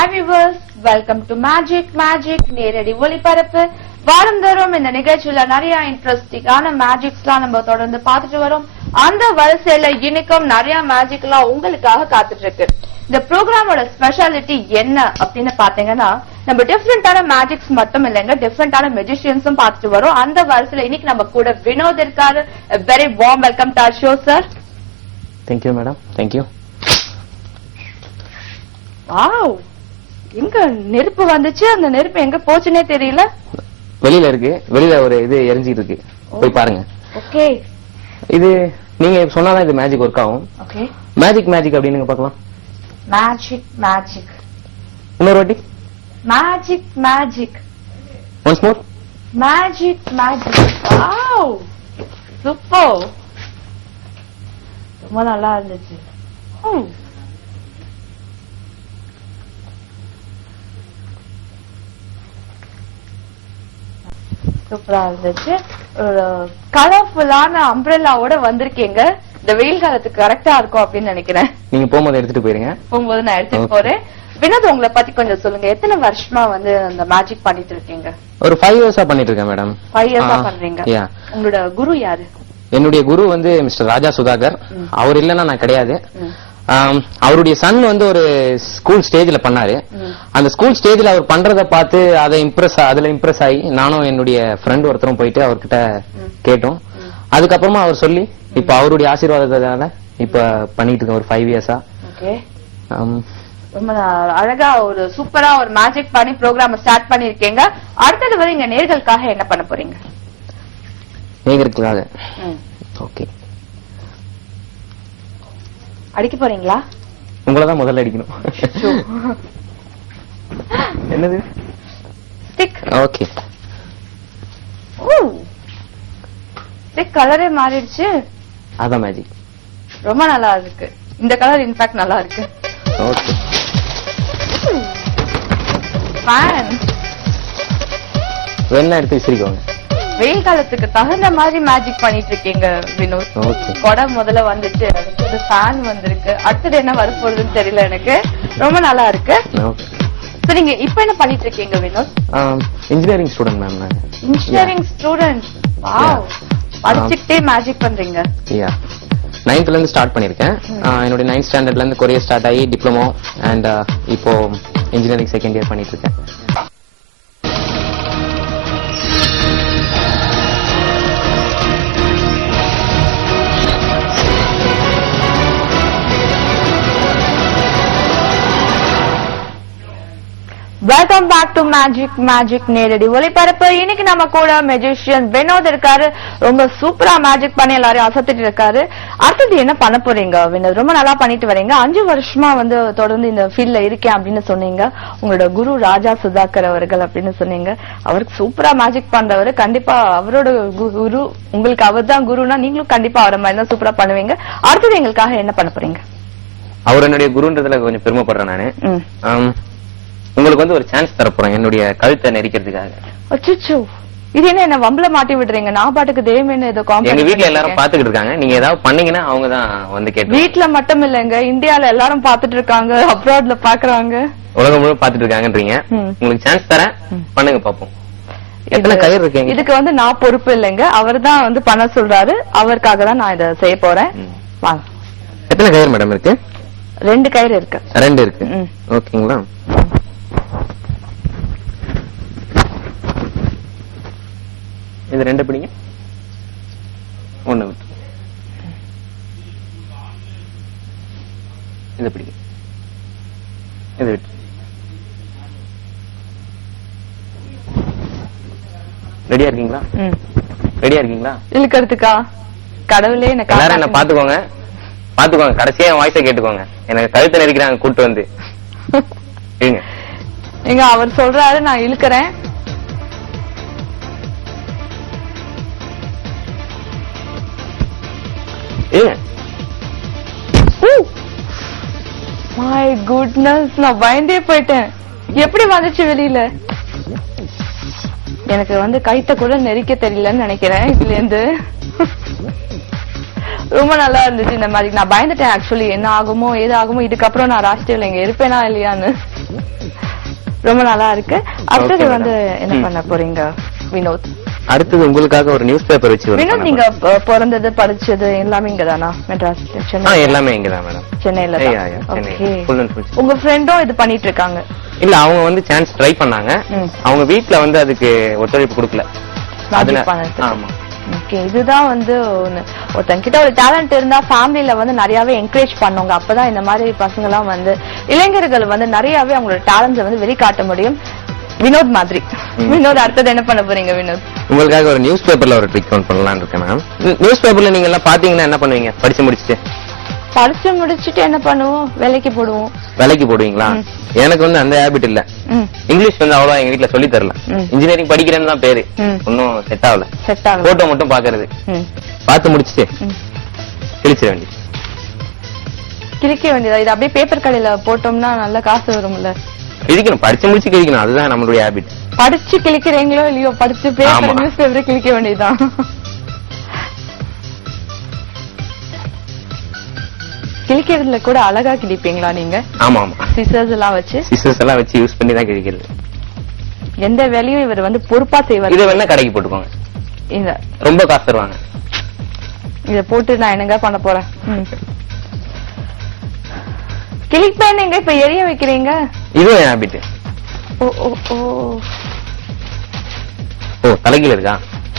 Hi viewers, welcome to Magic நேரடி ஒளிபரப்பு. வாரந்தோறும் இந்த நிகழ்ச்சியில நிறைய இன்ட்ரெஸ்டிங்கான மேஜிக்ஸ்லாம் நம்ம தொடர்ந்து பார்த்துட்டு வரோம். அந்த வரிசையில இன்னைக்கும் நிறைய மேஜிக்லாம் உங்களுக்காக காத்துட்டு இருக்கு. இந்த ப்ரோக்ராமோட ஸ்பெஷாலிட்டி என்ன அப்படின்னு பாத்தீங்கன்னா, நம்ம டிஃபரெண்டான மேஜிக்ஸ் மட்டும் இல்லைங்க, டிஃபரெண்டான மெஜிஷியன்ஸும் பார்த்துட்டு வரோம். அந்த வரிசையில இன்னைக்கு நம்ம கூட வினோத் இருக்காரு. Very warm welcome to our show sir. Thank you madam. Thank you. Wow, எங்க நெருப்பு வந்துச்சு, அந்த நெருப்பு எங்க போச்சுன்னே தெரியல. வெளியில இருக்கு, வெளியில ஒரு இது எரிஞ்சிட்டு இருக்கு, போய் பாருங்க. ஓகே, இது நீங்க சொன்னாதான் இது மேஜிக் ஒர்க் ஆகும். ஓகே, மேஜிக் மேஜிக் அப்படின்னு பார்க்கலாம். மேஜிக் இன்னொரு வாட்டி magic once more. Magic wow, super, ரொம்ப நல்லா இருந்துச்சு. சூப்பரா இருந்துச்சு. ஒரு கலர்ஃபுல்லான அம்ப்ரெல்லாவோட வந்திருக்கீங்க. இந்த வெயில் காலத்துக்கு கரெக்டா இருக்கும் அப்படின்னு நினைக்கிறேன். நீங்க போகும்போது எடுத்துட்டு போயிருங்க. போகும்போது நான் எடுத்துட்டு போறேன். வினோத், உங்களை பத்தி கொஞ்சம் சொல்லுங்க. எத்தனை வருஷமா வந்து அந்த மேஜிக் பண்ணிட்டு இருக்கீங்க? ஒரு 5 இயர்ஸா பண்ணிட்டு இருக்கேன் மேடம். 5 இயர்ஸா பண்றீங்க. உங்களோட குரு யாரு? என்னுடைய குரு வந்து மிஸ்டர் ராஜா சுதாகர். அவர் இல்லன்னா நான் கிடையாது. அவருடைய சன் வந்து ஒரு ஸ்கூல் ஸ்டேஜ்ல பண்ணாரு. அந்த ஸ்கூல் ஸ்டேஜ்ல அவர் பண்றத பார்த்து அதுல இம்ப்ரெஸ் ஆகி நானும் என்னுடைய ஃப்ரெண்ட் ஒருத்தரும் போயிட்டு அவர்கிட்ட கேட்டோம். அதுக்கப்புறமா அவர் சொல்லி இப்ப அவருடைய ஆசீர்வாதத்தால இப்ப பண்ணிட்டு இருக்கேன் ஒரு 5 இயர்ஸா. ரொம்ப அழகா ஒரு சூப்பரா ஒரு மேஜிக் பண்ணி ப்ரோக்ராம் ஸ்டார்ட் பண்ணிருக்கீங்க. அடுத்தது வரை இங்க நேர்களுக்காக என்ன பண்ண போறீங்க? நேர்களுக்காக ஓகே, அடிக்க போறீங்களா? உங்களதான் முதல்ல அடிக்கணும். என்னது? ஸ்டிக். ஓகே. ஸ்டிக் கலரே மாறிடுச்சு. அதான் மேஜிக். ரொம்ப நல்லா இருக்கு. இந்த கலர் இன்ஃபேக்ட் நல்லா இருக்கு. ஓகே. ஃபேன் வேணா எடுத்து விசிறிக்கோங்க. வெயில் காலத்துக்கு தகுந்த மாதிரி மேஜிக் பண்ணிட்டு இருக்கீங்க வினோத். கொடை முதல்ல வந்துச்சு, அடுத்தது ஃபேன் வந்திருக்கு, அடுத்தது என்ன வரப்போகுதுன்னு தெரியல எனக்கு. ரொம்ப நல்லா இருக்கு. சரிங்க, இப்ப என்ன பண்ணிட்டு இருக்கீங்க வினோத்? Engineering student ma'am. நான் இன்ஜினியரிங் ஸ்டூடெண்ட். வாவ், படிச்சுக்கிட்டே மேஜிக் பண்றீங்க. 9th இருந்து ஸ்டார்ட் பண்ணிருக்கேன். என்னோட 9th ஸ்டாண்டர்ட்ல இருந்து கொரியர் ஸ்டார்ட் ஆகி டிப்ளமோ அண்ட் இப்போ இன்ஜினியரிங் செகண்ட் இயர் பண்ணிட்டு இருக்கேன். வெல்கம் பேக் டு மேஜிக் நேரடி ஒளிபரப்பு. இன்னைக்கு நம்ம கூட மெஜிஷியன் வினோத் இருக்காரு. ரொம்ப சூப்பரா மேஜிக் பண்ணி எல்லாரையும் அசத்திட்டு இருக்காரு. அடுத்தது என்ன பண்ண போறீங்க வினோத்? ரொம்ப நல்லா பண்ணிட்டு வரீங்க. 5 வருஷமா வந்து தொடர்ந்து இந்த ஃபீல்ட்ல இருக்கேன் அப்படின்னு சொன்னீங்க. உங்களோட குரு ராஜா சுதாகர் அவர்கள் அப்படின்னு சொன்னீங்க. அவருக்கு சூப்பரா மேஜிக் பண்றவரு. கண்டிப்பா அவரோட குரு, உங்களுக்கு அவர் தான் குருனா நீங்களும் கண்டிப்பா அவரை மாதிரி தான் சூப்பரா பண்ணுவீங்க. அடுத்தது எங்களுக்காக என்ன பண்ண போறீங்க? அவர் என்னுடைய குருன்றதுல கொஞ்சம் பெருமைப்படுறேன் நானு. உங்களுக்கு வந்து ஒரு சான்ஸ் தரப்போறேன் என்னுடைய கழுத்தை நெரிக்கிறதுக்காக. அச்சச்சோ, இது என்ன வம்பல மாட்டி விடுறீங்க? நான் பாட்டுக்கு தேவமேன்னு ஏதோ காம்பெனி. எங்க வீட்ல எல்லாரும் பாத்துக்கிட்டு இருக்காங்க. நீங்க ஏதாவது பண்ணீங்கன்னா அவங்க தான் வந்து கேட்டு. வீட்ல மட்டும் இல்லங்க, இந்தியால எல்லாரும் பாத்துட்டு இருக்காங்க, அப்ராட்ல பாக்குறாங்க, உலகம் முழுவதும் பாத்துட்டு இருக்காங்கன்றீங்க. உங்களுக்கு சான்ஸ் தரேன், பண்ணுங்க பாப்போம். எத்தனை கயிறு இருக்கீங்க? இதுக்கு வந்து நான் பொறுப்பு இல்லைங்க, அவர் தான் வந்து பண்ண சொல்றாரு. அவருக்காக தான் நான் இதை செய்ய போறேன். வாங்க. எத்தனை கயிறு மேடம் இருக்கு? 2 கயிறு இருக்கு. 2 இருக்கு. ஓகேங்களா? இது 2 பிடிங்க, 1 விட்டு. இது பிடிங்க, இது விட்டு. ரெடியா இருக்கீங்களா? ரெடியா இருக்கீங்களா? இழுக்கிறதுக்கா? கடவுளே எனக்கு எல்லாரும் என்ன பாத்துக்கோங்க, கடைசியா என் வாய்ஸை கேட்டுக்கோங்க. எனக்கு கழுத்தை நெரிக்கிறாங்க கூட்டு வந்து. எங்க அவர் சொல்றாரு, நான் இழுக்கிறேன். மை குட்னஸ், நான் பயந்தே போயிட்டேன். எப்படி வந்துச்சு வெளியில? எனக்கு வந்து கைத்த கூட நெரிக்க தெரியலன்னு நினைக்கிறேன் இதுல இருந்து. ரொம்ப நல்லா இருந்துச்சு இந்த மாதிரி. நான் பயந்துட்டேன் ஆக்சுவலி, என்ன ஆகுமோ ஏதாகுமோ, இதுக்கப்புறம் நான் ராஷ்டிரியில இங்க இருப்பேனா இல்லையான்னு. ரொம்ப நல்லா இருக்கு. அடுத்தது Okay, வந்து madam. என்ன பண்ண போறீங்க வினோத்? அடுத்தது உங்களுக்காக ஒரு நியூஸ் பேப்பர் வச்சு ஒரு வினோத், பண்ண நீங்க பிறந்தது படிச்சது எல்லாமே இங்கதானா? மெட்ராஸ், போறேன். சென்னை? எல்லாமே இங்கதான் மேடம். சென்னையில Yeah, தான். yeah, Chennai. Okay. Full and full. உங்க ஃப்ரெண்டும் இது பண்ணிட்டு இருக்காங்க? இல்ல அவங்க வந்து சான்ஸ் ட்ரை பண்ணாங்க. அவங்க வீட்ல வந்து அதுக்கு ஒத்துழைப்பு கொடுக்கல. Magic பண்ணதுக்கு. ஆமா. ஓகே, இதுதான் வந்து ஒருத்தங்கிட்ட ஒரு டேலண்ட் இருந்தா ஃபேமிலில வந்து நிறையவே என்கரேஜ் பண்ணுங்க. அப்பதான் இந்த மாதிரி பசங்க எல்லாம் வந்து இளைஞர்கள் வந்து நிறையவே அவங்களோட டேலண்ட்ஸை வந்து வெளிக்காட்ட முடியும். வினோத் மாதிரி. வினோத், அடுத்தது என்ன பண்ண போறீங்க வினோத்? உங்களுக்காக ஒரு நியூஸ் பேப்பர்ல ஒரு ட்ரிக் ஒன் பண்ணலாம்னு இருக்கேன் மேம். நியூஸ் பேப்பர்ல நீங்க எல்லாம் பாத்தீங்கன்னா என்ன பண்ணுவீங்க? படிச்சு முடிச்சுட்டு படிச்சு முடிச்சுட்டு என்ன பண்ணுவோம்? வேலைக்கு போடுவோம். வேலைக்கு போடுவீங்களா? எனக்கு வந்து அந்த ஹேபிட் இல்ல. இங்கிலீஷ் வந்து அவ்வளவா எங்க வீட்ல சொல்லி தரல. இன்ஜினியரிங் படிக்கிறேன்னு தான் பேரு. ஒன்னும் செட் ஆகல. செட் ஆகும். போட்டோ மட்டும் பாக்குறது. பார்த்து முடிச்சுட்டு கிழிச்சிட வேண்டியது. கிழிக்க வேண்டியதா? இது அப்படியே பேப்பர் கடையில போட்டோம்னா நல்ல காசு வரும்ல. கிழிக்கணும், படிச்சு முடிச்சு கிழிக்கணும். அதுதான் நம்மளுடைய ஹேபிட். படிச்சு கிழிக்கிறீங்களோ இல்லையோ, படிச்சு பேப்பர் ஆமா. நியூஸ் பேப்பர் கிழிக்க வேண்டியதுதான். கிழிக்கிறதுல கூட அழகா கிழிப்பீங்களா நீங்க? ஆமா ஆமா. சிசர்ஸ் எல்லாம் வச்சு சிசர்ஸ் எல்லாம் வச்சு யூஸ் பண்ணி தான் கிழிக்கிறது. எந்த வேலையும் இவர் வந்து பொறுப்பா செய்வார். இதை வேணா கடைக்கு போட்டுக்கோங்க. இந்த ரொம்ப காசு தருவாங்க. இத போட்டு நான் என்னங்க பண்ண போறேன்? கிளிப்பேன் எங்க இப்ப எரிய வைக்கிறீங்க? இதுவும் என் ஹேபிட். ஓ ஓ ஓ ஓ, தலைகீழ இருக்கா?